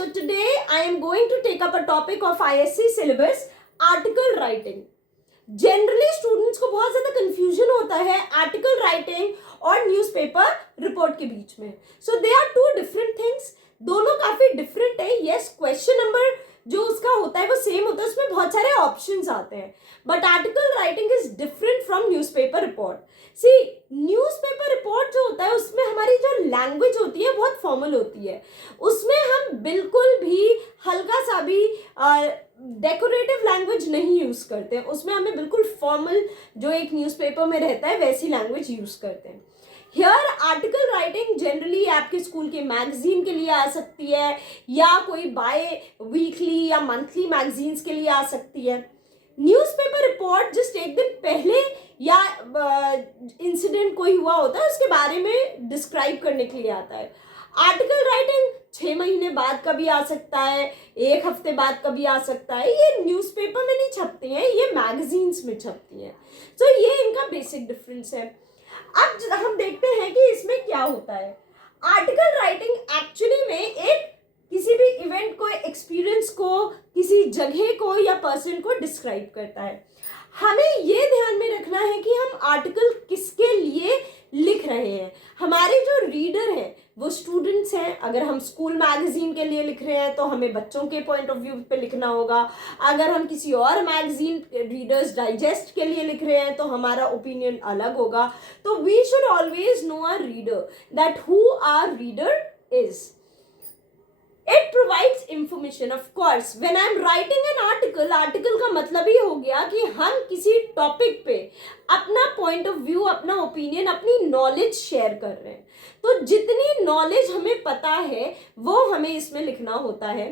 So today I am going to take up a topic of ISC syllabus, article writing. Generally students को बहुत ज़्यादा confusion होता है article writing और newspaper report के बीच में. So they are two different things. दोनों काफ़ी डिफरेंट है. यस, क्वेश्चन नंबर जो उसका होता है वो सेम होता है, उसमें बहुत सारे ऑप्शंस आते हैं, but article writing is different from newspaper report. See, newspaper report जो होता है उसमें हमारी जो लैंग्वेज होती है बहुत फॉर्मल होती है. उसमें हम बिल्कुल भी हल्का सा भी डेकोरेटिव लैंग्वेज नहीं यूज़ करते हैं. उसमें हमें बिल्कुल फॉर्मल जो एक न्यूज़पेपर में रहता है वैसी लैंग्वेज यूज़ करते हैं. हियर आर्टिकल राइटिंग जनरली आपके स्कूल के मैगजीन के लिए आ सकती है, या कोई बाय वीकली या मंथली मैगजीन्स के लिए आ सकती है. न्यूज़पेपर रिपोर्ट जस्ट एक दिन पहले या इंसिडेंट कोई हुआ होता है उसके बारे में डिस्क्राइब करने के लिए आता है. आर्टिकल राइटिंग 6 महीने बाद कभी आ सकता है, 1 हफ्ते बाद कभी आ सकता है. ये न्यूज़पेपर में नहीं छपती हैं, ये मैगजीन्स में छपती हैं. तो ये इनका बेसिक डिफरेंस है. अब हम देखते हैं कि इसमें क्या होता है. आर्टिकल राइटिंग एक्चुअली में एक किसी भी इवेंट को, एक्सपीरियंस को, किसी जगह को या पर्सन को डिस्क्राइब करता है. हमें ये ध्यान में रखना है कि हम आर्टिकल किसके लिए लिख रहे हैं. हमारे जो रीडर हैं वो स्टूडेंट्स हैं. अगर हम स्कूल मैगजीन के लिए लिख रहे हैं तो हमें बच्चों के पॉइंट ऑफ व्यू पे लिखना होगा. अगर हम किसी और मैगजीन, रीडर्स डाइजेस्ट के लिए लिख रहे हैं तो हमारा ओपिनियन अलग होगा. तो we should always know our reader, that who our reader is. It provides information. Of course, when I am writing an article का मतलब ही हो गया कि हम किसी टॉपिक पे अपना पॉइंट ऑफ व्यू, अपना ओपिनियन, अपनी नॉलेज शेयर कर रहे हैं. तो जितनी नॉलेज हमें पता है वो हमें इसमें लिखना होता है.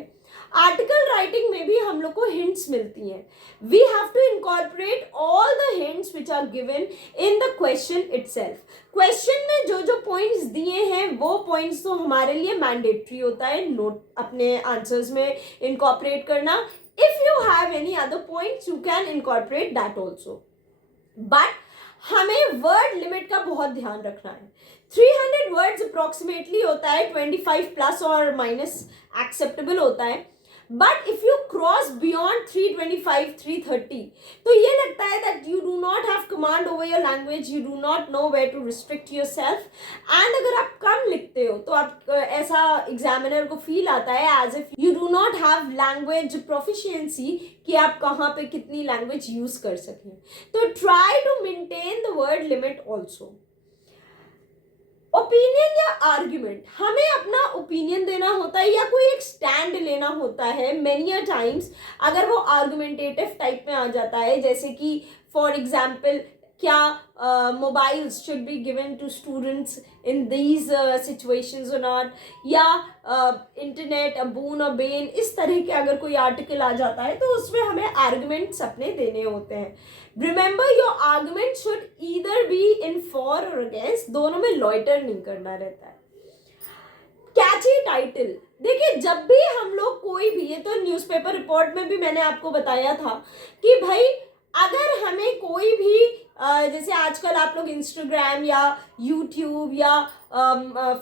आर्टिकल राइटिंग में भी हम लोग को हिंट्स मिलती हैं. We have to incorporate all the hints which are given in the question itself. Question में जो जो पॉइंट्स दिए हैं वो पॉइंट्स तो हमारे लिए मैंडेटरी होता है नोट अपने आंसर्स में इनकॉर्पोरेट करना. If you have any other points you can incorporate that also. But हमें वर्ड लिमिट का बहुत ध्यान रखना है. 300 वर्ड्स अप्रोक्सीमेटली होता है, 25 प्लस और माइनस एक्सेप्टेबल होता है. But if you cross beyond 325, 330 तो ये लगता है that you do not have command over your language, you do not know where to restrict yourself. And अगर आप कम लिखते हो तो आप ऐसा एग्जामिनर को फील आता है as if you do not have language proficiency कि आप कहाँ पे कितनी लैंग्वेज यूज कर सकें. तो try to maintain the word limit also. Opinion या आर्ग्यूमेंट, हमें अपना ओपिनियन देना होता है या कोई एक स्टैंड लेना होता है. मेनी अ टाइम्स अगर वो आर्गुमेंटेटिव टाइप में आ जाता है, जैसे कि फॉर एग्जाम्पल क्या mobiles should be given to students in these situations or not, या internet a boon or bane, इस तरह के अगर कोई आर्टिकल आ जाता है तो उसमें हमें आर्गुमेंट्स अपने देने होते हैं. Remember your argument should either be in for और अगेंस्ट, दोनों में लॉइटर नहीं करना रहता है. कैची टाइटल, देखिए जब भी हम लोग कोई भी, ये तो न्यूज़पेपर रिपोर्ट में भी मैंने आपको बताया था कि भाई अगर हमें कोई भी जैसे आजकल आप लोग इंस्टाग्राम या यूट्यूब या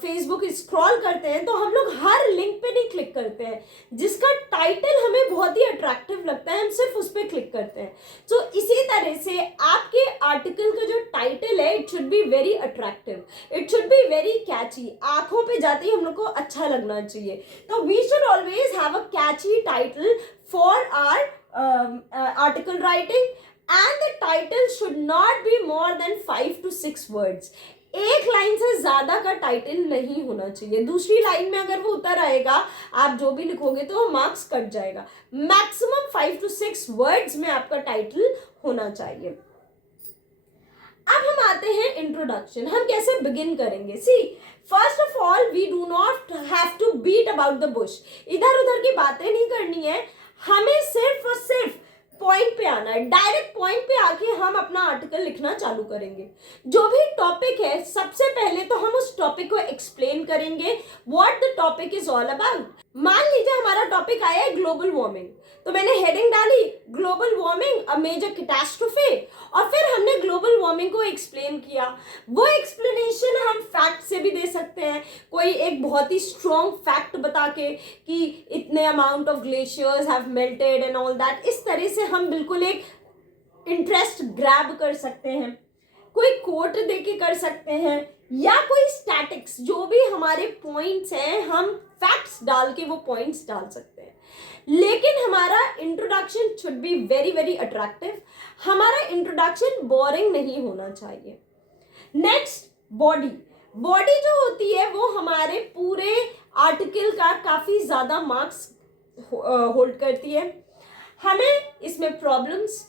फेसबुक स्क्रॉल करते हैं तो हम लोग हर लिंक पे नहीं क्लिक करते हैं. जिसका टाइटल हमें बहुत ही अट्रैक्टिव लगता है हम सिर्फ उस पर क्लिक करते हैं. तो इसी तरह से आपके आर्टिकल का जो टाइटल है it should be very attractive, it should be very catchy. आंखों पे जाते ही हम लोग को अच्छा लगना चाहिए. तो we should always have a catchy title for our article writing, and the title should not be more than 5 to 6 words. एक लाइन से ज्यादा का टाइटल नहीं होना चाहिए. दूसरी लाइन में अगर वो उतर आएगा, आप जो भी लिखोगे तो वो मार्क्स कट जाएगा. मैक्सिमम 5 to 6 वर्ड्स में आपका टाइटल होना चाहिए. अब हम आते हैं इंट्रोडक्शन. हम कैसे बिगिन करेंगे. See, first of all we do not have to beat about the bush. इधर उधर की बातें नहीं करनी है. हमें सिर्फ और सिर्फ पॉइंट पे आना है. डायरेक्ट पॉइंट पे आके हम अपना आर्टिकल लिखना चालू करेंगे. जो भी टॉपिक है सबसे पहले तो हम उस टॉपिक को एक्सप्लेन करेंगे, what the topic is all about. मान लीजिए हमारा टॉपिक आया है ग्लोबल वार्मिंग, तो मैंने हेडिंग डाली ग्लोबल वार्मिंग अ मेजर कैटास्ट्रोफे, और फिर हमने ग्लोबल वार्मिंग को एक्सप्लेन किया। वो एक्सप्लेनेशन हम फैक्ट से भी दे सकते हैं, कोई एक बहुत ही स्ट्रॉन्ग फैक्ट बता के कि इतने amount of glaciers have melted and all that. इस तरह से हम बिल्कुल एक इंटरेस्ट ग्रैब कर सकते हैं, कोई कोट देके कर सकते हैं, या कोई स्टैटिक्स, जो भी हमारे पॉइंट्स हैं हम फैक्ट्स डाल के वो पॉइंट्स डाल सकते हैं। लेकिन हमारा introduction should be very very attractive, हमारा इंट्रोडक्शन बोरिंग नहीं होना चाहिए। Next, body. बॉडी जो होती है वो हमारे पूरे आर्टिकल का काफी ज्यादा मार्क्स होल्ड करती है। हमें इसमें प्रॉब्लम्स,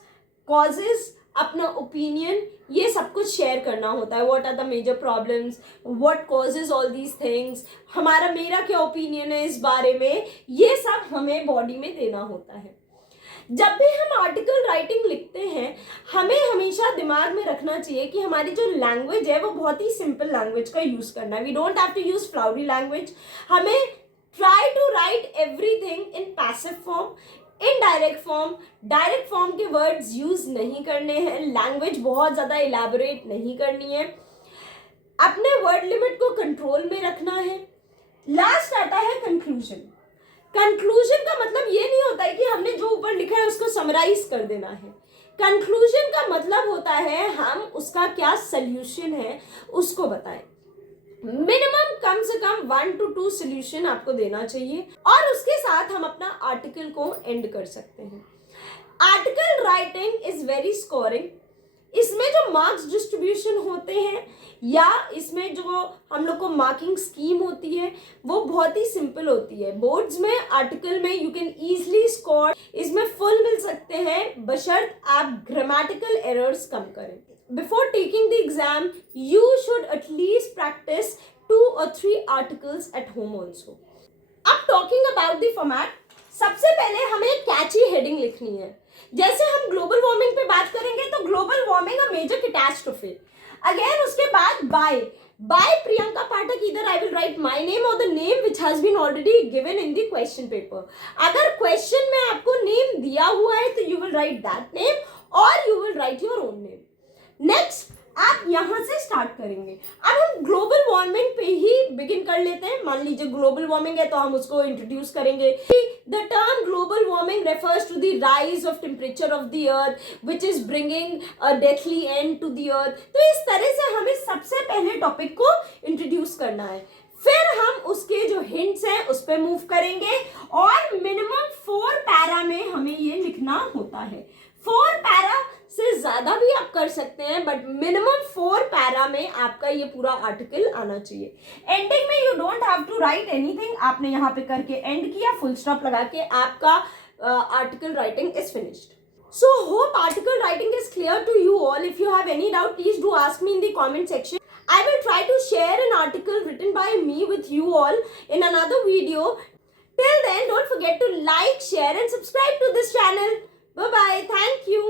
कॉजेज, अपना ओपिनियन, ये सब कुछ शेयर करना होता है। What are the major problems, what causes all these things, मेरा क्या ओपिनियन है इस बारे में, ये सब हमें बॉडी में देना होता है। जब भी हम आर्टिकल राइटिंग लिखते हैं हमें हमेशा दिमाग में रखना चाहिए कि हमारी जो लैंग्वेज है वो बहुत ही सिंपल लैंग्वेज का यूज करना है। We don't have to use flowery language. हमें try to write everything in passive form, in direct form के वर्ड्स यूज नहीं करने हैं, लैंग्वेज बहुत ज्यादा इलैबोरेट नहीं करनी है, अपने वर्ड लिमिट को कंट्रोल में रखना है। लास्ट आता है कंक्लूजन। कंक्लूजन का मतलब ये नहीं होता है कि हमने जो ऊपर लिखा है उसको समराइज कर देना है। कंक्लूजन का मतलब होता है हम उसका क्या सल्यूशन है उसको बताएं। मिनिमम कम से कम 1 to 2 सोल्यूशन आपको देना चाहिए, और उसके साथ हम अपना आर्टिकल को एंड कर सकते हैं। Article writing is very scoring. इसमें जो मार्क्स डिस्ट्रीब्यूशन होते हैं या इसमें जो हम लोग को मार्किंग स्कीम होती है वो बहुत ही सिंपल होती है। बोर्ड्स में आर्टिकल में यू कैन इजीली स्कोर, इसमें फुल मिल सकते हैं बशर्त आप ग्रामेटिकल एरर्स कम करें। Before taking the exam, you should at least practice 2 or 3 articles at home also. अब talking about the format, सबसे पहले हमें कैची हेडिंग लिखनी है। जैसे हम ग्लोबल वार्मिंग पे बात करेंगे तो global warming a major catastrophe. Again उसके बाद by Priyanka Pathak, either I will write my name or the name which has been already given in the question paper. अगर क्वेश्चन में आपको नेम दिया हुआ है तो you will write that name or you will write your own name. Next आप यहां से स्टार्ट करेंगे। अब हम ग्लोबल वार्मिंग पे ही बिगिन कर लेते हैं। मान लीजिए ग्लोबल वार्मिंग है तो हम उसको इंट्रोड्यूस करेंगे। The term global warming refers to the rise of temperature of the earth which is bringing a deathly end to the earth. तो इस तरह से हमें सबसे पहले टॉपिक को इंट्रोड्यूस करना है, फिर हम उसके जो हिंट्स हैं उस पर मूव करेंगे, और मिनिमम 4 पैरा में हमें ये लिखना होता है। 4 पैरा से ज्यादा भी आप कर सकते हैं, बट मिनिमम 4 पैरा में आपका ये पूरा आर्टिकल आना चाहिए। एंडिंग में you don't have to write anything, आपने यहाँ पे करके एंड किया, फुल स्टॉप लगा के आपका article writing is finished. So hope article writing is clear to you all. If you have any doubt, please do ask me in the comment section. I will try to share an article written by me with you all in another video. Till then, don't forget to like, share and subscribe to this channel. Bye bye. Thank you.